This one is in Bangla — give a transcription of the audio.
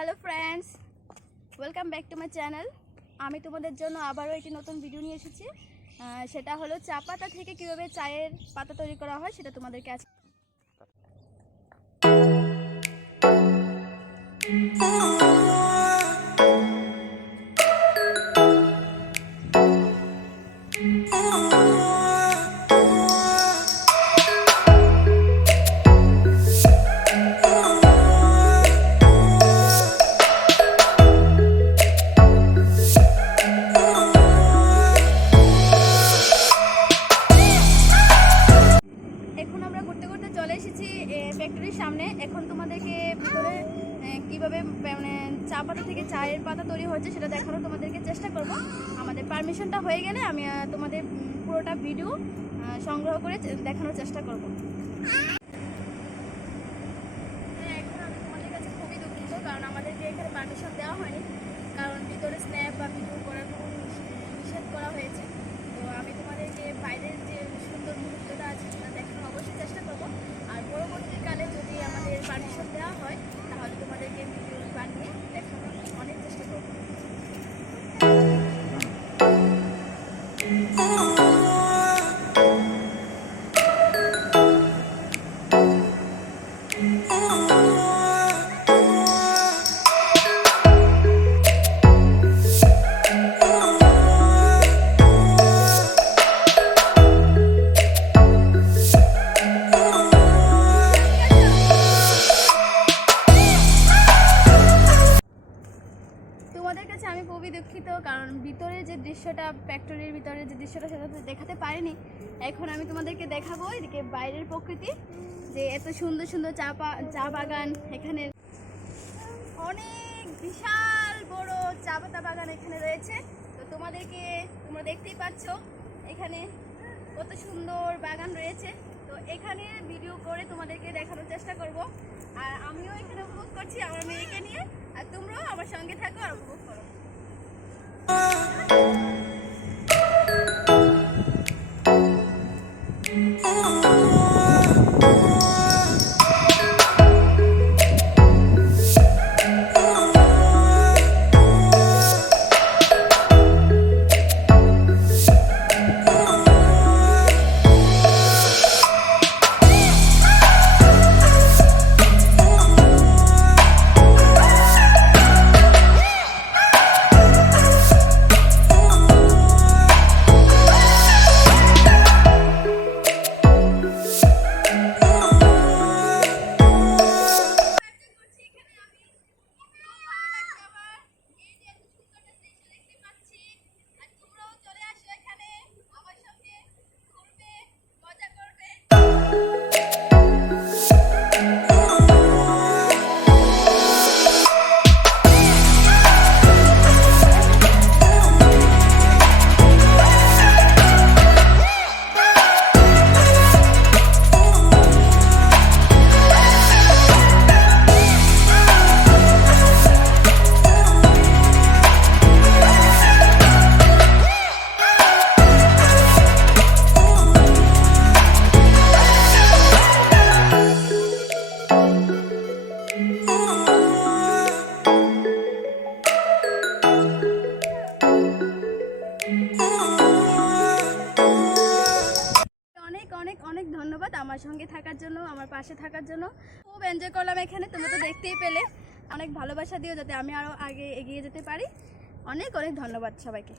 Hello friends, welcome back to my channel. আমি তোমাদের জন্য আবারও একটি নতুন ভিডিও নিয়ে এসেছি। সেটা হলো চা পাতা থেকে কীভাবে চায়ের পাতা তৈরি করা হয় সেটা তোমাদেরকে আজ এখন ফ্যাক্টরির সামনে এখন তোমাদেরকে ভিতরে কীভাবে মানে চা পাতা থেকে চায়ের পাতা তৈরি হচ্ছে সেটা দেখানোর তোমাদেরকে চেষ্টা করব। আমাদের পারমিশনটা হয়ে গেলে আমি তোমাদের পুরোটা ভিডিও সংগ্রহ করে দেখানোর চেষ্টা করব। হ্যাঁ, এখন তোমাদের কাছে খুবই কারণ আমাদেরকে এখানে পারমিশন দেওয়া হয়নি। Ooh. দুঃখিত কারণ ভিতরে যে দৃশ্যটা ফ্যাক্টরির ভিতরে যে দৃশ্যটা, সেটা তো দেখাতে পারিনি। এখন আমি তোমাদেরকে দেখাবো এদিকে বাইরের প্রকৃতি, যে এত সুন্দর সুন্দর চা চা বাগান এখানে। অনেক বিশাল বড় চা পাতা বাগান এখানে রয়েছে। তো তোমাদেরকে, তোমরা দেখতেই পাচ্ছ এখানে কত সুন্দর বাগান রয়েছে। তো এখানে ভিডিও করে তোমাদেরকে দেখানোর চেষ্টা করব। আর আমিও এখানে উপভোগ করছি আমার মেয়েকে নিয়ে। আর তোমরাও আমার সঙ্গে থাকো আর উপভোগ করো। অনেক অনেক ধন্যবাদ আমার সঙ্গে থাকার জন্য, আমার পাশে থাকার জন্য। খুব এনজয় করলাম এখানে তুমি তো দেখতেই পেলে। অনেক ভালোবাসা দিও যাতে আমি আরও আগে এগিয়ে যেতে পারি। অনেক অনেক ধন্যবাদ সবাইকে।